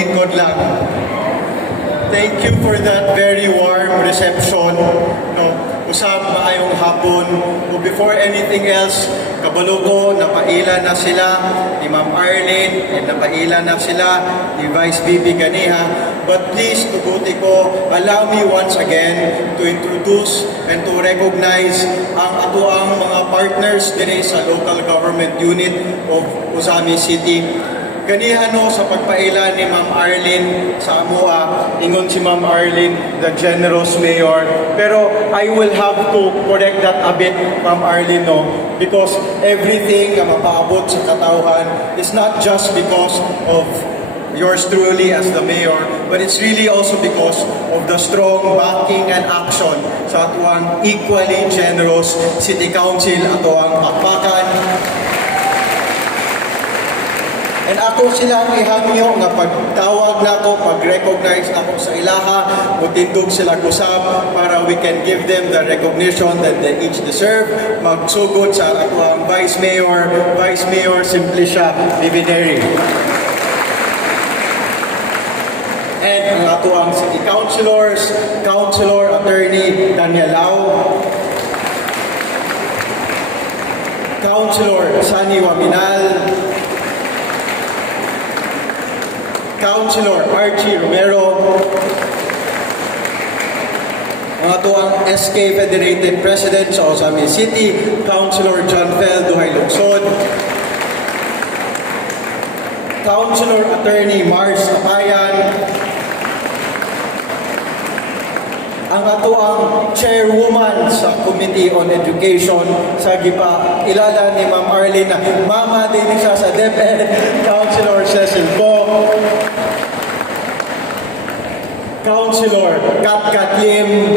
maglingkod lang. Thank you for that very warm reception. No, usab maayong hapon. Before anything else, kabalo ko, napaila na sila ni Ma'am Arlene, and napaila na sila ni Vice VP Ganiha. But please, tuguti ko, allow me once again to introduce and to recognize ang atuang mga partners din sa local government unit of Ozamiz City. Ganihano sa pagpaila ni Ma'am Arlene sa Amua, ingon si Ma'am Arlene, the generous mayor. Pero I will have to correct that a bit, Ma'am Arlene, no? Because everything na mapaabot sa katauhan is not just because of yours truly as the mayor, but it's really also because of the strong backing and action sa atuang equally generous City Council, atuang akpakan. And ako silang ihangyo nga pagtawag na ako, pag-recognize na ako sa ilaha, mutindog sila kusab para we can give them the recognition that they each deserve. Magsugod sa ako ang Vice Mayor Simplicia Divineri. And ang ato ang City Councilors, Councilor Attorney Daniel Lau, Councilor Sani Oaminal, Councilor Archie Romero, ang ato ang SK Federated President sa Ozamiz City, Councilor John Fel Duhay Lugsod, Councilor Attorney Mars Apayan, ang ato ang chairwoman sa Committee on Education sa gipa ilala ni Ma'am Arlene na mama din siya sa DepEd, Councilor Cecil Bo, Councilor Kat Lim,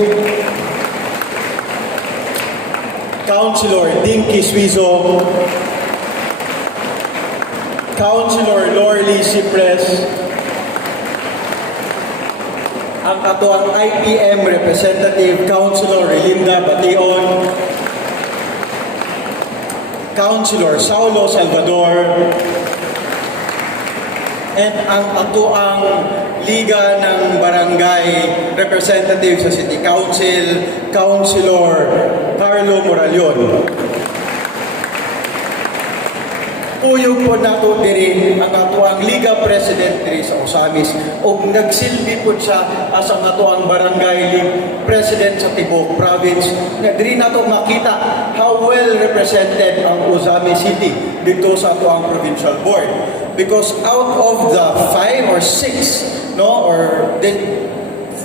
Councilor Dinky Suizo, Councilor Lorly Cipres, ang ato ang IPM Representative Councilor Relinda Bation, Councilor Saulo Salvador, and ang ato ang Liga ng Barangay Representative sa City Council, Councilor Carlo Moralion. Puyog po nato diri ang ato ang Liga President diri sa Ozamiz ug nagsilbi po siya as ang ato ang Barangay League President sa Tibok Province. Diri nato makita how well represented ang Ozamiz City dito sa ato ang Provincial Board. Because out of the 5 or 6, no, or the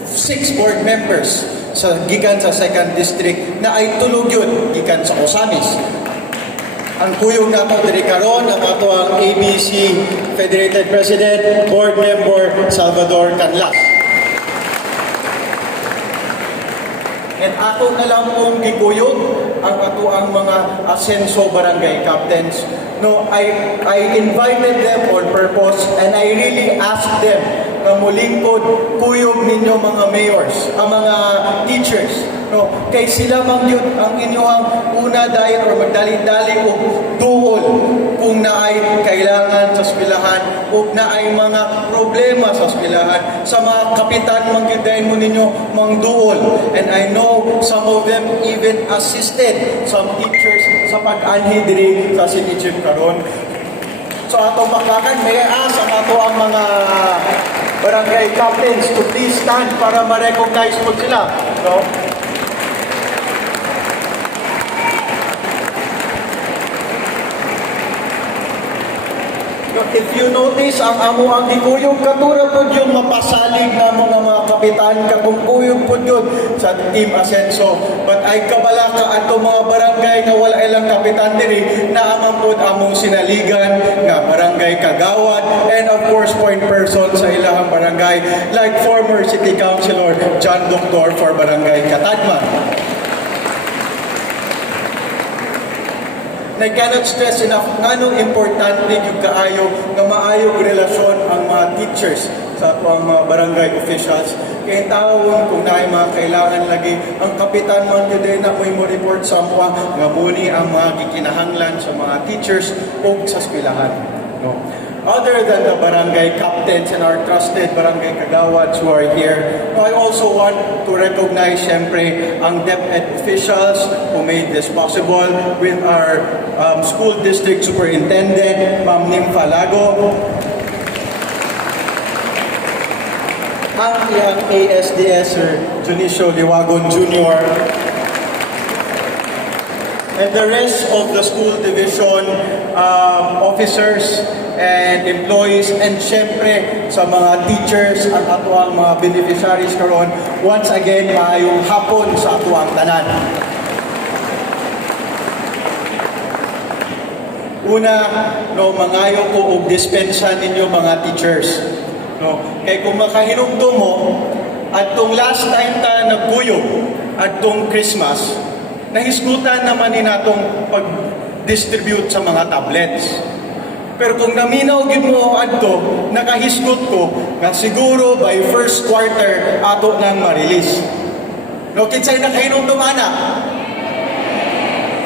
6 board members sa gikan sa 2nd District na ay tulog yun gikan sa Ozamiz. Ang kuyog na ito diri karon ang ato ang ABC Federated President, Board Member Salvador Canlas. And ato na lang pong gikuyog ang ato ang mga Asenso Barangay Captains. No, I invited them on purpose and I really asked them na mulingkod kuyog ninyo mga mayors, ang mga teachers. No, kay sila man yun ang inyong una dahil or magdali-dali o duol kung naay kailangan sa eskwelahan o naay mga problema sa eskwelahan. Sa mga kapitan man yun dahil mo ninyo mang duol. And I know some of them even assisted some teachers sa pag-anhi diri sa City Chief karon. So atong baklakan, may ask ang ato ang mga barangay captains to please stand para ma-recognize po sila. No? If you notice, ang amo ang gikuyog katura po yun, mapasalig na mga kapitan, kakungkuyog po yun sa Team Asenso. But ay kabala ka ato mga barangay na wala ilang kapitan diri na amang po among sinaligan nga barangay kagawad and of course point person sa ilang barangay like former City Councilor John Doctor for Barangay Katagma. I cannot stress enough ngano importante yung kaayo na maayong relasyon ang mga teachers sa ang mga barangay officials. Kaya tawon kung naay mga kailangan lagi, ang kapitan man yun din na mo report sa mga nga muni ang mga gikinahanglan sa mga teachers o sa eskwelahan. No? other than the barangay captains and our trusted barangay kagawads who are here, I also want to recognize, syempre, ang DepEd officials who made this possible with our school district superintendent, Ma'am Nympha Lago, ang iyang ASDS, Sir Junicio Liwagon Jr., and the rest of the school division officers and employees, and syempre sa mga teachers at ato ang mga beneficiaries karon. Once again, maayong hapon sa ato ang tanan. Una, no, mangayo ko og dispensa ninyo mga teachers. No, kay kung makahinumdum mo, atong last time ta nagkuyog, atong Christmas, nahisgutan naman ni natong pag-distribute sa mga tablets. Pero kung naminaw gid mo adto, nakahisgot ko nga siguro by first quarter ato nang ma-release. No, kinsay nakahinumdum ana?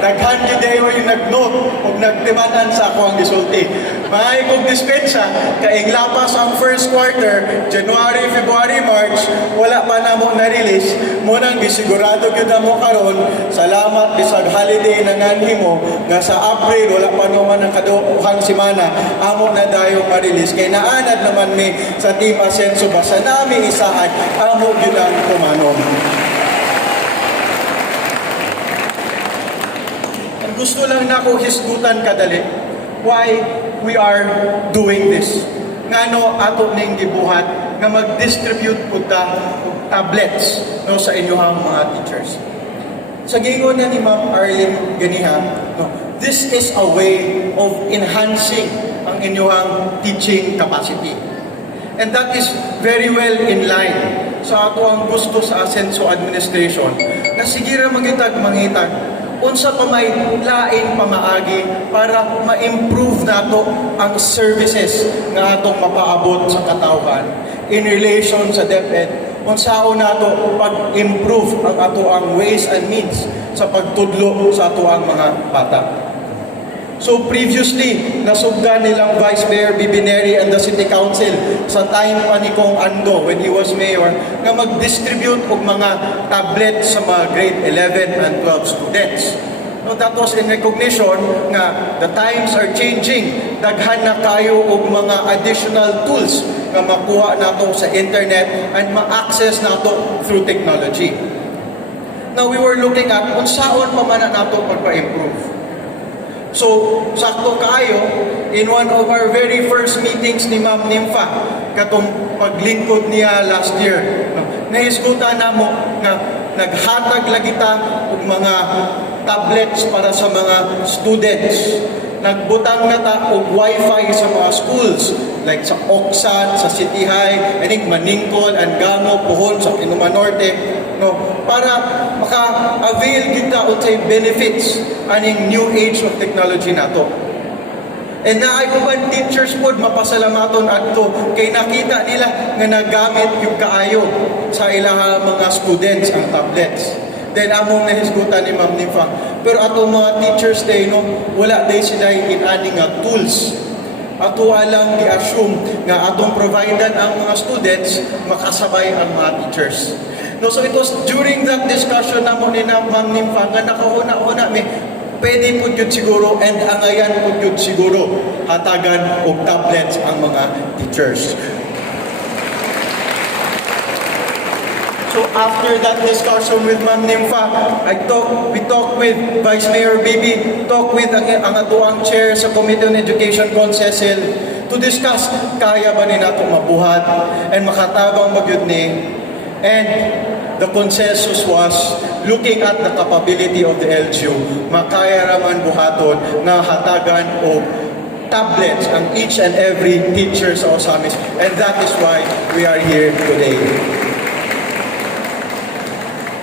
Daghan gyud dayo yung nag-note ug nagtimanan sa ako ang gisulti. May kog dispensa kay lapas ang first quarter, January, February, March, wala pa na mo na-release. Mo nang gisigurado gyud mo karon, salamat bisag holiday na nganhimo nga sa April wala pa naman ang kaduhang semana amo na dayo ma-release. Kay naanad naman mi sa Team Asenso basta nami isahan amo gyud ang kumanon. Gusto lang na ako hisgutan kadali why we are doing this. Ngano ato ning gibuhat nga mag-distribute pud ta tablets no sa inyong mga teachers. Sa gingon ni Ma'am Arlene ganiha, no, this is a way of enhancing ang inyong teaching capacity. And that is very well in line sa ato ang gusto sa Asenso Administration na sigira mangitag unsa pa may lain pamaagi para ma-improve nato ang services nga atong mapaabot sa katawhan in relation sa DepEd. Unsaon nato pag-improve ang ato ang ways and means sa pagtudlo sa ato ang mga bata. So previously, nasugdan nilang Vice Mayor Bibineri and the City Council sa time pa ni Kong Ando when he was mayor na mag-distribute og mga tablets sa mga grade 11 and 12 students. No, that was in recognition nga the times are changing. Daghan na kayo og mga additional tools nga makuha nato sa internet and ma-access nato through technology. Now we were looking at unsaon pa man nato pagpa-improve. So, sakto kaayo, in one of our very first meetings ni Ma'am Nympha, katong paglingkod niya last year, nahisgutan na mo nga naghatag lagi ta og mga tablets para sa mga students. Nagbutang na ta og wifi sa mga schools, like sa Oksan, sa City High, I think Maningkol, Angamo, Puhon, sa Inuma Norte, no, para maka-avail kita o say benefits aning new age of technology nato. And naay ko ba teachers po mapasalamaton adto kay nakita nila nga nagamit yung kaayo sa ilang mga students ang tablets. Then among nahisgutan ni Ma'am Nympha. Pero ato mga teachers day no, wala day sila inani nga tools. Ato alang gi-assume nga atong providean ang mga students makasabay ang mga teachers. No, so it was during that discussion na mo ni Ma'am Nympha nga nakauna-una mi pwede po yun siguro and angayan po yun siguro hatagan og tablets ang mga teachers. So after that discussion with Ma'am Nympha, we talked with Vice Mayor Bibi, talked with ang atuang chair sa Committee on Education, Con Cecil, to discuss kaya ba ni nato mabuhat and makatabang magyud ni. And the consensus was looking at the capability of the LGU, makaya raman buhaton na hatagan o tablets ang each and every teacher sa Ozamiz. And that is why we are here today.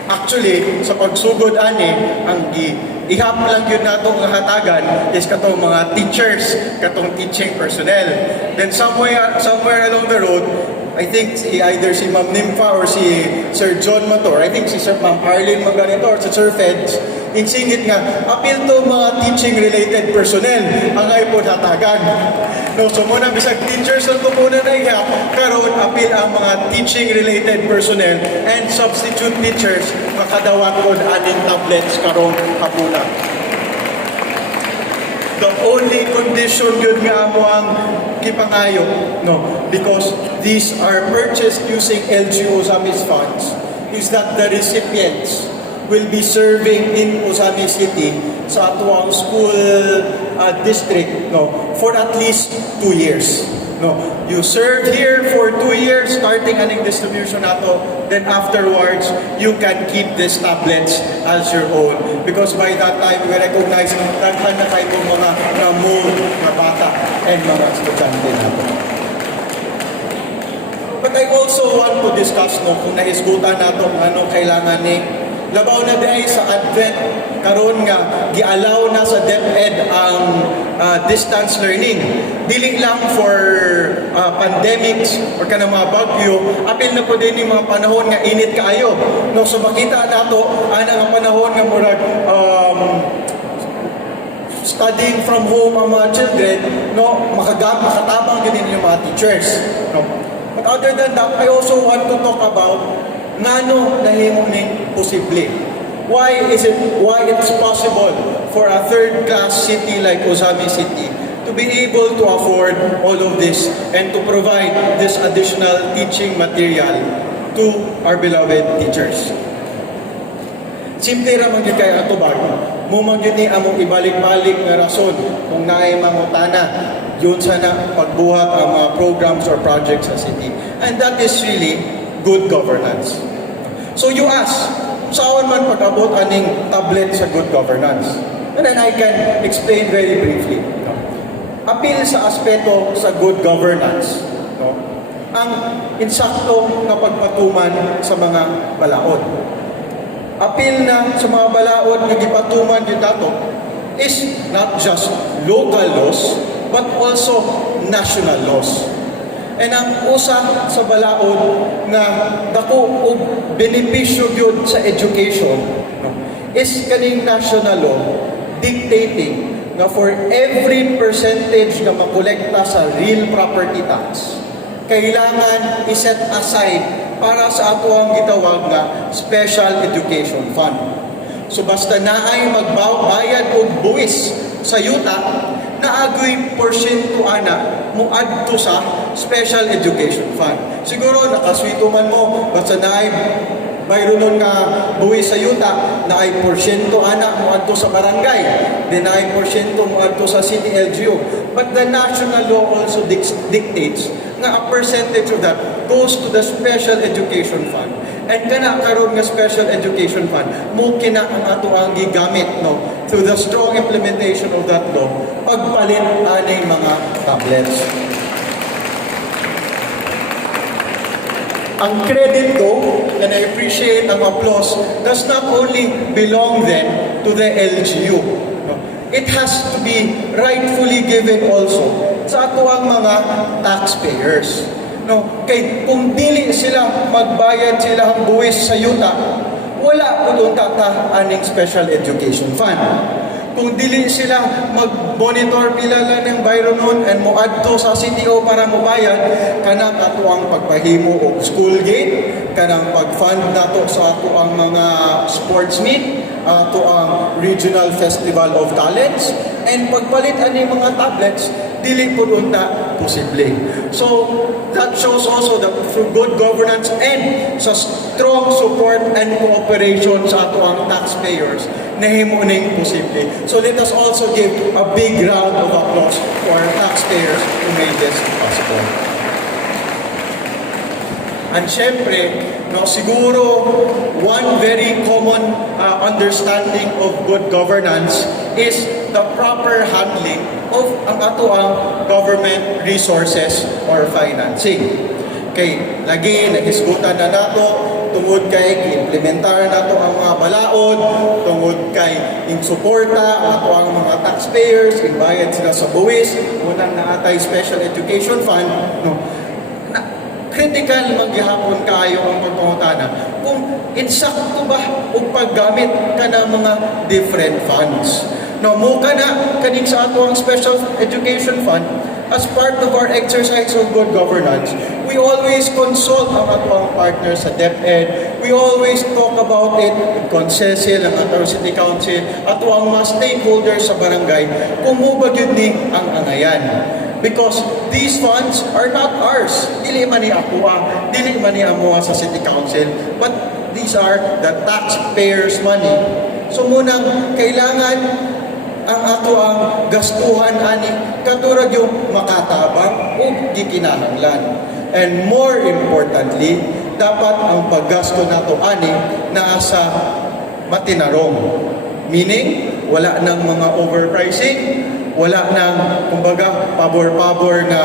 Actually, sa pagsugod ani, ang ihap lang yun natong hatagan is katong mga teachers, katong teaching personnel. Then somewhere along the road, I think either si Ma'am Nympha or si Sir John Mator, I think si Sir Ma'am Arlene Maganito or si Sir Feds, Insingit nga, apil to mga teaching-related personnel ang ay po hatagan. No, so muna bisag teachers ang muna na iya, karon apil ang mga teaching-related personnel and substitute teachers makadawat ko aning tablets karong hapuna. The only condition yun nga mo ang kipangayo, no, because these are purchased using LGU Ozamiz funds, is that the recipients will be serving in Ozamiz City sa atuang school district, no, for at least 2 years. No, you serve here for 2 years, starting aning distribution nato, then afterwards, you can keep these tablets as your own. Because by that time, we recognize daghan na kayo mga mold na bata and mga estudyante nato. But I also want to discuss, no, kung nahisgutan nato ano kailangan ni labaw na day sa Advent, karon nga gialaw na sa DepEd ang distance learning. Dili lang for pandemics or kanang mga bagyo, apil na po din yung mga panahon nga init kaayo. No, so makita nato ana nga panahon nga murag studying from home ang mga children, no, makatabang din yung mga teachers. No. But other than that, I also want to talk about ngano nahimo ning posible. Why it's possible for a third-class city like Ozamiz City to be able to afford all of this and to provide this additional teaching material to our beloved teachers. Simple ra man gyud kay ato ba? Mo man gyud ni among ibalik-balik nga rason kung naay mangutana yun sana pagbuhat ang mga programs or projects sa city. And that is really good governance. So you ask, saan man pag-abot aning tablet sa good governance? And then I can explain very briefly. No? Apil sa aspeto sa good governance, no? Ang insakto na pagpatuman sa mga balaod. Apil na sa mga balaod na gipatuman yung dato is not just local laws, but also national laws. And ang usa sa balaod nga dako og benepisyo gyud sa education, no, is kaning national law dictating na for every percentage na makolekta sa real property tax, kailangan iset aside para sa ato ang gitawag nga Special Education Fund. So basta naay magbayad og buwis sa yuta, naagoy porsyento ana mo adto sa Special Education Fund. Siguro nakaswito man mo basta naay mayroon nga buwis sa yuta, naay porsyento ana mo adto sa barangay, then naay porsyento mo adto sa city LGU. But the national law also dictates nga a percentage of that goes to the Special Education Fund. And kana karon nga Special Education Fund mo kina ang ato ang gigamit, no, through the strong implementation of that law pagpalit aning mga tablets. Ang credit ko, and I appreciate ang applause, does not only belong then to the LGU. No? It has to be rightfully given also sa ato ang mga taxpayers. No, kay kung dili sila magbayad sila ang buwis sa yuta, wala po tata aning Special Education Fund. Kung dili sila mag-monitor pila lang ng environment and moadto sa CTO para mobayad, kanang ato ang pagpahimo og school gate, kanang pag-fund nato sa ato ang mga sports meet, ato ang Regional Festival of Talents, and pagpalit ani mga tablets, dili po unta posible. So, that shows also that through good governance and sa strong support and cooperation sa ato ang taxpayers, nahimo ning posible. So, let us also give a big round of applause for our taxpayers who made this possible. And syempre, no, siguro one very common understanding of good governance is the proper handling of ang ato ang government resources or financing. Okay, lagi nahisgutan na nato tungod kay implementar nato ang mga balaod, tungod kay suporta ang ato ang mga taxpayers, imbayad sila sa buwis, unang naatay Special Education Fund, no. critical maghihapon kayo ang pagpangutana kung insakto ba o paggamit ka ng mga different funds. No, mo ka na kaning sa ato ang Special Education Fund, as part of our exercise of good governance, we always consult ang ato ang partners sa DepEd. We always talk about it with Concesil, ang ato City Council, ato ang mga stakeholders sa barangay, kung mo ba yun ni ang angayan. Because these funds are not ours. Dili man ni ako, dili man ni amo sa City Council, but these are the taxpayers' money. So munang kailangan ang ato ang gastuhan ani katurag yung makatabang o gikinahanglan. And more importantly, dapat ang paggasto nato ani naa sa matinarong. Meaning, wala nang mga overpricing, wala nang kumbaga pabor-pabor na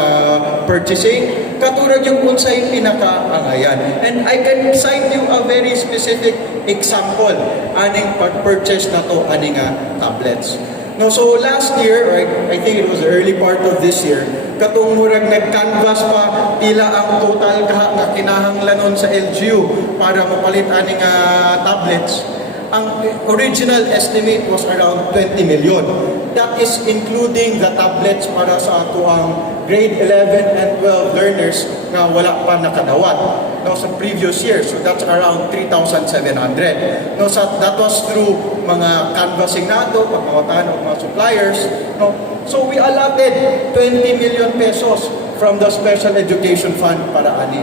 purchasing, katurag yung unsay pinakaangayan. And I can cite you a very specific example aning pag-purchase nato ani nga tablets. No, so last year, or I think it was the early part of this year, katong murag nag-canvas pa pila ang total nga kinahanglanon sa LGU para mapalit aning tablets. Ang original estimate was around 20 million. That is including the tablets para sa ato ang grade 11 and 12 learners na wala pa nakadawat sa previous year. So that's around 3,700. That was through mga canvassing nato, pagkawatan ng mga suppliers. So we allotted 20 million pesos from the Special Education Fund para ani.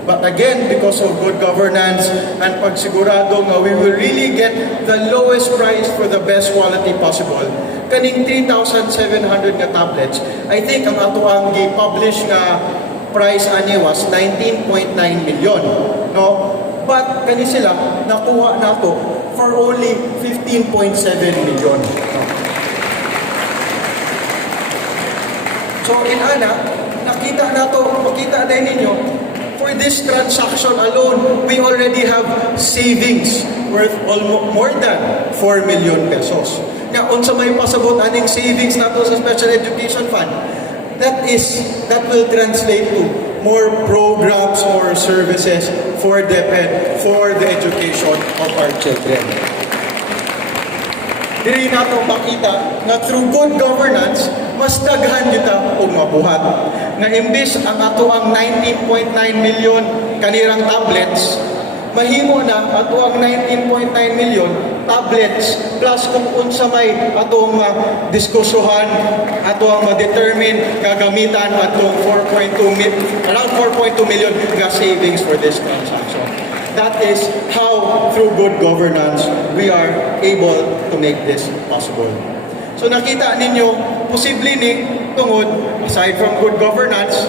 But again, because of good governance and pagsigurado nga we will really get the lowest price for the best quality possible, kaning 3,700 nga tablets, I think ang ato ang gi-publish nga price ani was 19.9 million. No? But kani sila nakuha nato for only 15.7 million. So in ana, nakita din ninyo, for this transaction alone, we already have savings worth almost more than 4 million pesos. Nga, unsa may pasabot aning savings nato sa Special Education Fund, that will translate to more programs or services for DepEd, for the education of our children. Dili nato makita na through good governance, mas daghan kita og mabuhat. Na imbis ang ato ang 19.9 million kanirang tablets, mahimo na ato ang 19.9 million tablets plus kung unsa may atong diskusyohan, ato ang ma-determine gagamitan atong around 4.2 million nga savings for this transaction. That is how, through good governance, we are able to make this possible. So nakita ninyo, posible ni tungod, aside from good governance,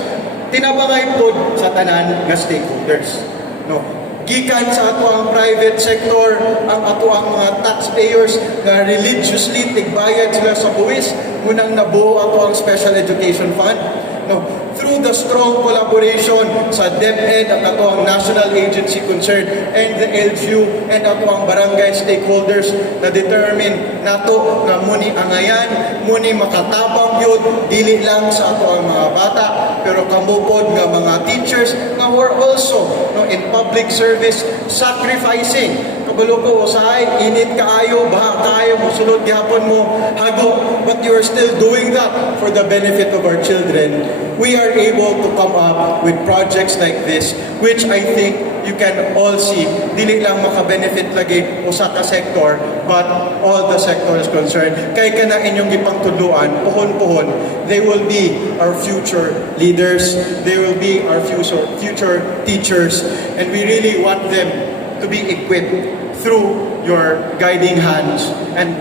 tinabangay po sa tanan nga stakeholders. No? Gikan sa ato ang private sector, ang ato ang mga taxpayers na religiously tigbayad sila sa buwis, munang nabuo ato ang Special Education Fund. No? Through the strong collaboration sa DepEd at ato ang national agency concerned and the LGU and ato ang barangay stakeholders na determine nato nga muni angayan, muni makatabang yun, dili lang sa ato ang mga bata, pero kamupod nga mga teachers nga were also in public service sacrificing. Kabalo ko, usahay, init kaayo, baha kaayo, musulod gihapon mo, hago, but you are still doing that for the benefit of our children. We are able to come up with projects like this, which I think you can all see, dili lang maka-benefit lagi usa ka sector, but all the sectors concerned. Kay kana inyong ipangtudloan, puhon-puhon, they will be our future leaders, they will be our future teachers, and we really want them to be equipped through your guiding hands, and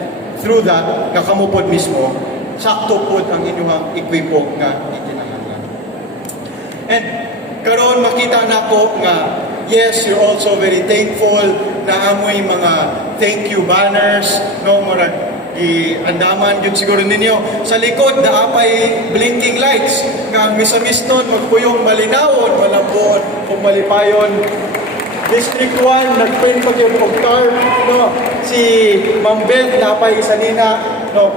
through that, kakamupod mismo, sakto pod ang inyong ekwipo nga ikinahanglan. And karon makita nako nga yes, you're also very thankful na amoy mga thank you banners, no, murag andaman yun siguro ninyo. Sa likod na apay blinking lights nga misamis nun magpuyong malinawon, malambot, kung malipayon. District 1, nag-print pag yung car, no? Si Ma'am Beth, napay isa nina, no?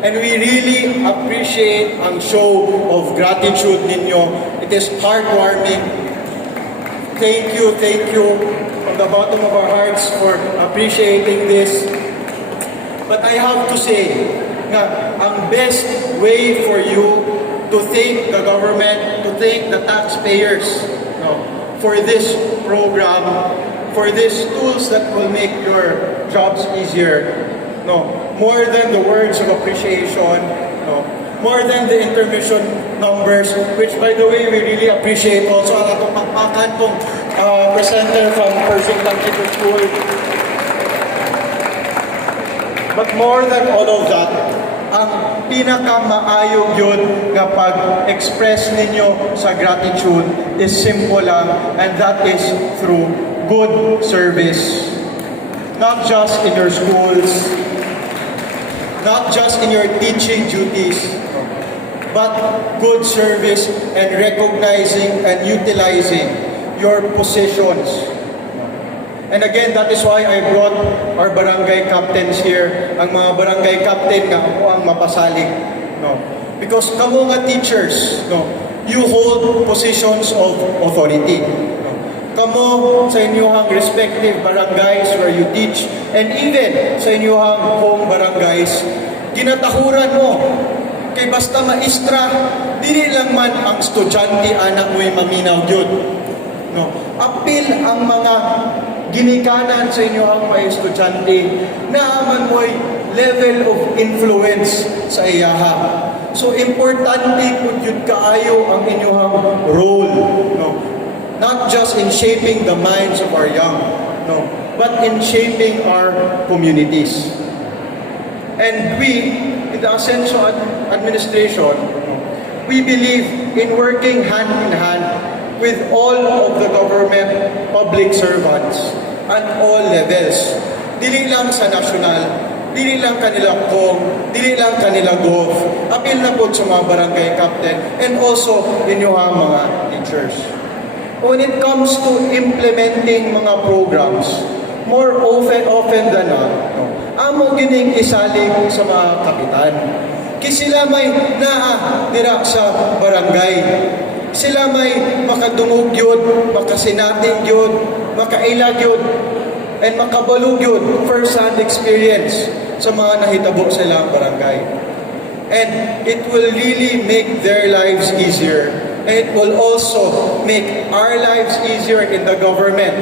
And we really appreciate ang show of gratitude ninyo. It is heartwarming thank you from the bottom of our hearts for appreciating this. But I have to say, nga, ang best way for you to thank the government, to thank the taxpayers, no, for this program, for these tools that will make your jobs easier, no, more than the words of appreciation, no, more than the intermission numbers, which by the way, we really appreciate also ang atong pagpakan kong presenter from Pershing Tangkito School. But more than all of that, ang pinakamaayog yun nga pag-express ninyo sa gratitude is simple lang, and that is through good service. Not just in your schools, not just in your teaching duties, but good service and recognizing and utilizing your positions. And again, that is why I brought our barangay captains here, ang mga barangay captain nga ako ang mapasalig, no? Because kamo nga teachers, no, you hold positions of authority. No? Kamo sa inyong respective barangays where you teach, and even sa inyong home barangays, ginatahuran mo. Kay basta maestra, dili lang man ang estudyante anak mo'y maminaw yun. No? Apil ang mga ginikanan sa inyo ang mga estudyante na man mo'y level of influence sa iyaha. So, importante kung yun kaayo ang inyong role. No? Not just in shaping the minds of our young, no, but in shaping our communities. And we, in the Ascenso administration, we believe in working hand in hand with all of the government public servants at all levels. Dili lang sa national, dili lang kanila kong, dili lang kanila gov, apil na po sa mga barangay captain, and also inyong mga teachers. When it comes to implementing mga programs, more often than not, amo gining isalig sa mga kapitan. Kisila may dira sa barangay. Sila may makadungog yun, makasinating yun, makailag yun, and makabalog yun, first-hand experience sa mga nahitabo sa ilang barangay. And it will really make their lives easier. And it will also make our lives easier in the government.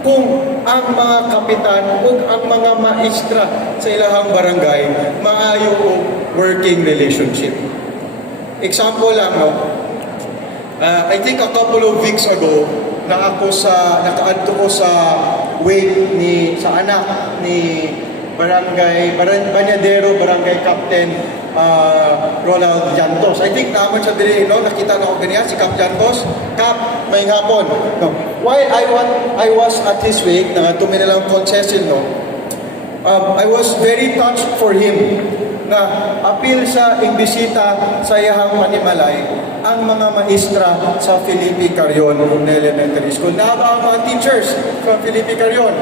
Kung ang mga kapitan o ang mga maestra sa ilang barangay maayo o working relationship. Example lang, no? I think a couple of weeks ago, nakaadto ko sa wake sa anak ni Banyadero Barangay Captain Ronald Llantos. I think naman siya dili, no? Nakita na ko kaniya, si Cap Llantos. Cap, may hapon. No? While I was at his wake, nangatumi nilang concession, no? I was very touched for him na apil sa imbisita sa iyahang Manimalay ang mga maestra sa Felipe Carion Elementary School. Na ang mga teachers from Felipe Carion.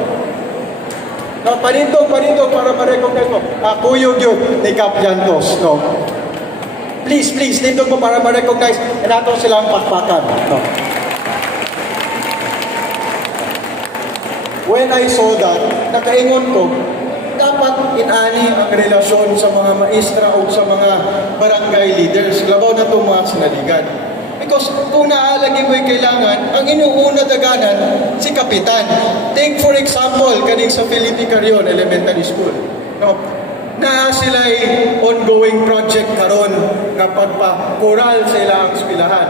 No, panindog para ma-recognize mo. Kuyog yun ni Cap Llantos. No? Please, nindog mo para ma-recognize and ato silang pakpakan. No? When I saw that, nakaingon ko, dapat inani ang relasyon sa mga maestra o sa mga barangay leaders. Labaw na itong mga sinaligan. Because kung naalagi mo'y kailangan, ang inuuna daganan, si Kapitan. Take for example, kaning sa Felipe Carion Elementary School. No? Na sila'y ongoing project karon na pagpa-coral sa ilang eskwelahan.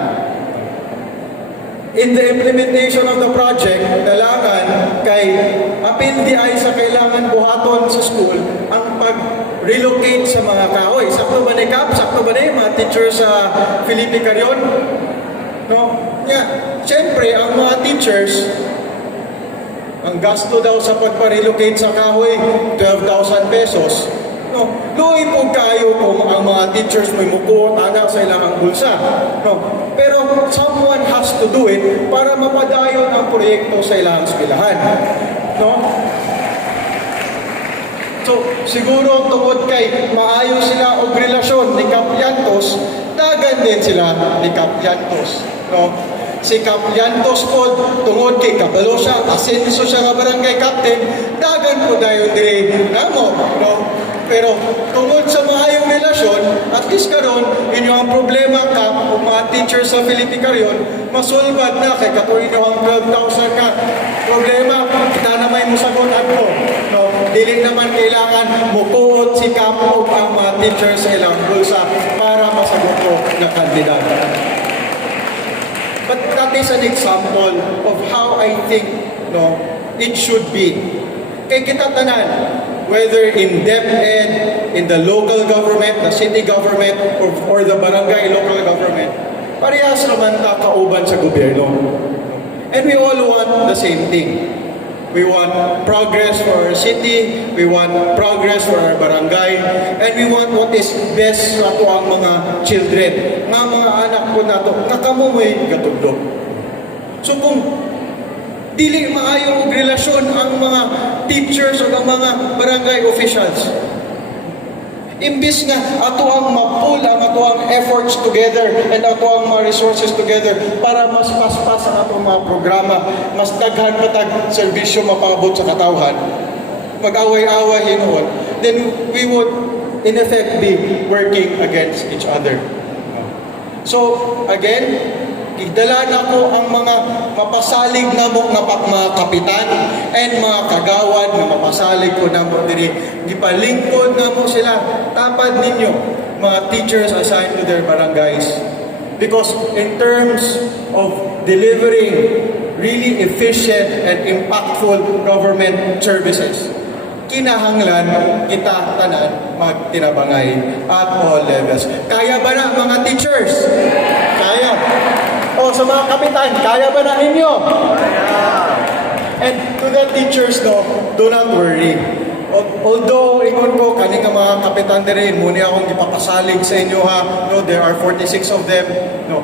In the implementation of the project, kailangan kay apil di ay sa kailangan buhaton sa school ang pag-relocate sa mga kahoy. Sakto ba ni Cap? Sakto ba ni mga teachers sa Felipe Carion? No? Yeah. Siyempre, ang mga teachers, ang gasto daw sa pagpa-relocate sa kahoy, 12,000 pesos. No, luoy po kayo kung ang mga teachers may muko anak sa ilang bulsa. No, pero someone has to do it para mapadayon ang proyekto sa ilang eskwelahan. No? So, siguro tungod kay maayo sila og relasyon ni Cap Llantos, dagan din sila ni Cap Llantos. No? si Kap Llantos po, tungod kay kabalo siya, asenso siya nga barangay captain, dagan po dayon dire namo, no? Pero tungod sa maayong relasyon, at least karon inyo ang problema ka, kung mga teachers sa Philippine karon, masulbad na kay katuloy nyo ang 12,000 ka. Problema, kita na may musagutan ko. No? Dili naman kailangan mukuot si Kapo ang mga teachers sa ilang bulsa para masagot ko na kandidato. But that is an example of how I think, no, it should be. Kay kita tanan, whether in DepEd, in the local government, the city government, or the barangay local government, parehas naman ta kauban sa gobyerno. And we all want the same thing. We want progress for our city, we want progress for our barangay, and we want what is best sa ato ang mga children, nga mga anak ko nato, nakamumoy katudlo. So kung dili maayo og relasyon ang mga teachers o ang mga barangay officials, imbis nga ato ang ma-pull ang ato ang efforts together and ato ang mga resources together para mas paspas ang ato mga programa, mas daghan patag serbisyo mapaabot sa katawhan, mag-away-away hinuon, then we would in effect be working against each other. So again, idala na ko ang mga mapasalig na mo nga mga kapitan and mga kagawad na mapasalig ko na mo diri. Gipalingkod na mo sila. Tapad ninyo, mga teachers assigned to their barangays. Because in terms of delivering really efficient and impactful government services, kinahanglan kita tanan magtinabangay at all levels. Kaya ba na mga teachers? Kaya. O sa mga kapitan, kaya ba na ninyo? And to the teachers, no, do not worry. Although, ingon ko, kaning mga kapitan na rin, muna akong ipapasalig sa inyo ha, no, there are 46 of them, no.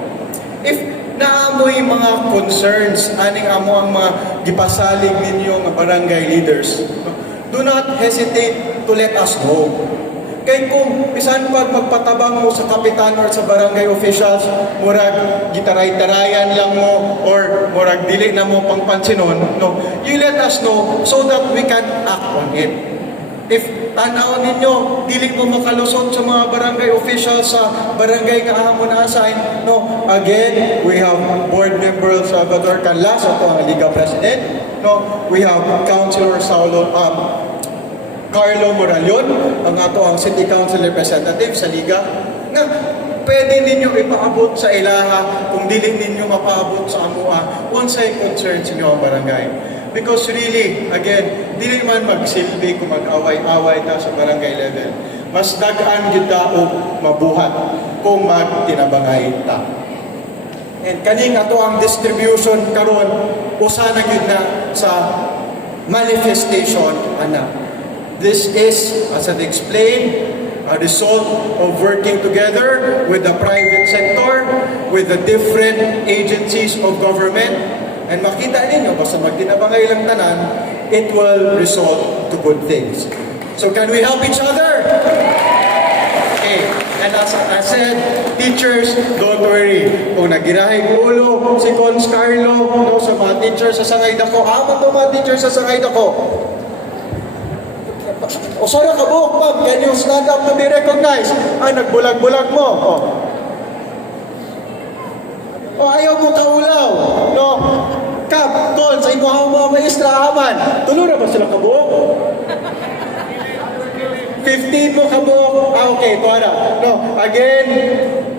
If naamoy mga concerns, aning amo ang mga gipasalig ninyo ng barangay leaders, no, do not hesitate to let us know. Kay kung bisan pag magpatabang mo sa kapitan or sa barangay officials, murag gitaray-tarayan lang mo or murag dili na mo pangpansinon, no, you let us know so that we can act on it. If tanaw ninyo, dili mo makalusot sa mga barangay officials sa barangay nga amon assign, no, again, we have board member Salvador Canlas, ato ang Liga President, no, we have Councilor Carlo Moralion, ang ato ang City Council Representative sa Liga, na pwede ninyo ipaabot sa ilaha kung dili ninyo mapaabot sa amua unsay concern sa inyo ang barangay. Because really, again, dili man magsilbi kung mag-away-away ta sa barangay level. Mas dagaan kita o mabuhat kung magtinabangay ta. And kaning ato ang distribution karon usa na gyud na sa manifestation ana. This is, as I've explained, a result of working together with the private sector, with the different agencies of government, and makita ninyo, basta magtinabangay lang tanan, it will result to good things. So can we help each other? Okay, and as I said, teachers, don't worry. Kung nagirahay ko ulo, si Cons Carlo, no, sa mga teachers sa sangay dako, amon to mga teachers sa sangay dako. O sorry ka buhok, ma'am, can you stand up to be recognized? Ay, nagbulag-bulag mo. O ayaw mo kaulaw. No, Kap, Tol, sa inyo mga maestra, haman. Tulo na ba sila kabuhok? 15 mo kabuhok. Okay, tuwara. No, again,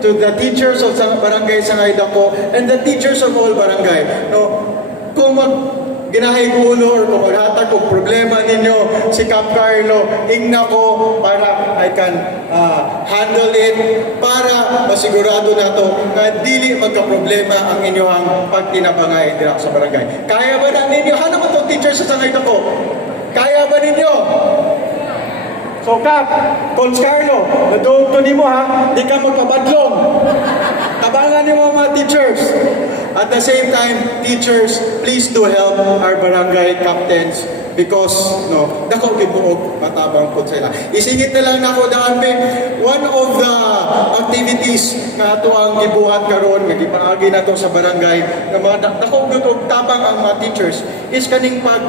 to the teachers of Barangay Sangay Dako and the teachers of all barangay. No, kung ginahay ko ulo or kung maghatag kung problema ninyo si Cap Carlo, ingna ko para I can handle it para masigurado na to na dili magka-problema ang inyong pagtinabangay dira sa barangay. Kaya ba na ninyo? Ano mo itong teacher sa sangay ko? Kaya ba ninyo? So Cap, Cons Carlo, nadoon to nimo ha, di ka magpabadlong. Tabangan niyo mga teachers. At the same time, teachers, please do help our barangay captains because no dako gid mo og matabang pud sila. Isingit na lang nako dami one of the activities nga ato ang gibuhat karon nga gipaagi nato sa barangay nga mga dako gid og tabang ang mga teachers is kaning pag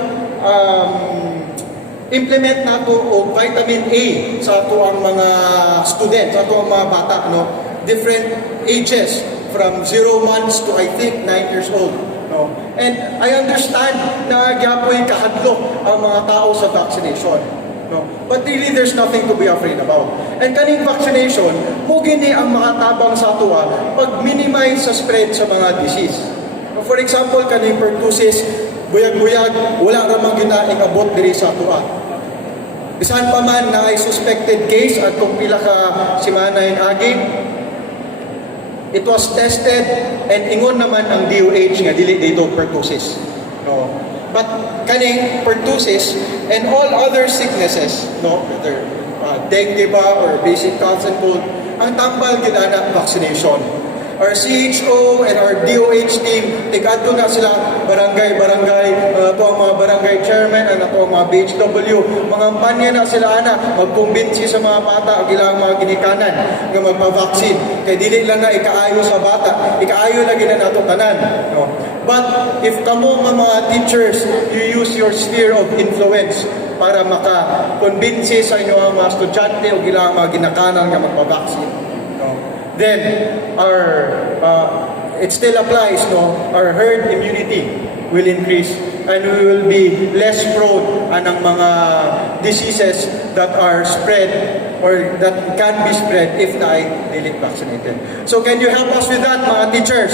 implement nato og vitamin A sa ato ang mga students, sa ato ang mga bata no, different ages from 0 months to I think 9 years old. No? And I understand na gyapoy kahadlok ang mga tao sa vaccination. No? But really, there's nothing to be afraid about. And kaning vaccination, mo gini ang makatabang sa atua pag-minimize sa spread sa mga disease. No? For example, kaning pertussis, buyag-buyag, wala ramang ginaing abot diri sa atua. Bisan pa man na ay suspected case at kung pila ka simana in agi, it was tested and ingon naman ang DOH nga dili dito pertussis. No. But kaning pertussis and all other sicknesses, no, whether dengue ba or basic cough and cold, ang tambal ginana vaccination. Our CHO and our DOH team, tigadto na sila barangay-barangay, ito ang mga barangay chairman, ito ang mga BHW, mga panya na sila ana, magkumbinsi sa mga bata, ang ilang mga ginikanan, nga magpa-vaccine. Kaya dili lang na ikaayo sa bata, ikaayo lagi na nato tanan. No? But if kamo mga teachers, you use your sphere of influence para maka-convince sa inyo ang mga estudyante o ilang mga ginakanan nga magpa-vaccine. Then it still applies, no? Our herd immunity will increase and we will be less prone anang mga diseases that are spread or that can be spread if na ay dili vaccinated. So can you help us with that, mga teachers?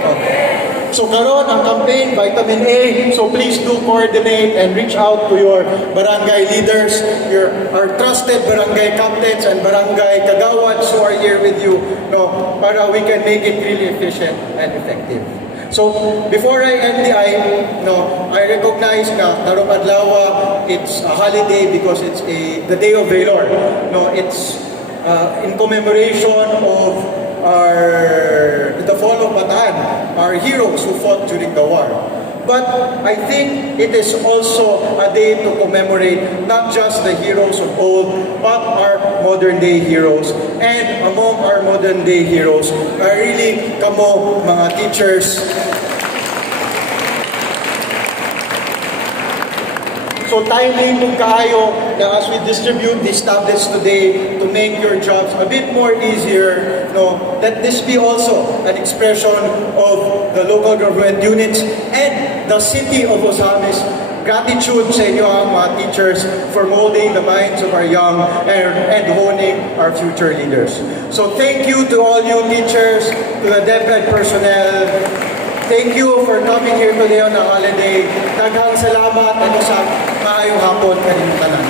Okay. So karon ang campaign Vitamin A, so please do coordinate and reach out to your barangay leaders, our trusted barangay captains and barangay kagawads who are here with you, no, para we can make it really efficient and effective. So before I end I recognize na karong adlaw it's a holiday because it's the day of Valor. No, it's in commemoration of the fall of Bataan, our heroes who fought during the war. But I think it is also a day to commemorate not just the heroes of old, but our modern day heroes. And among our modern day heroes are really kamo mga teachers. So timely mong kaayo na as we distribute these tablets today to make your jobs a bit more easier, no, let this be also an expression of the local government units and the city of Ozamiz. Gratitude sa inyo ang mga teachers for molding the minds of our young and honing our future leaders. So thank you to all you teachers, to the DepEd personnel. Thank you for coming here today on a holiday. Daghang salamat at usap maayong hapon kanilang tanan.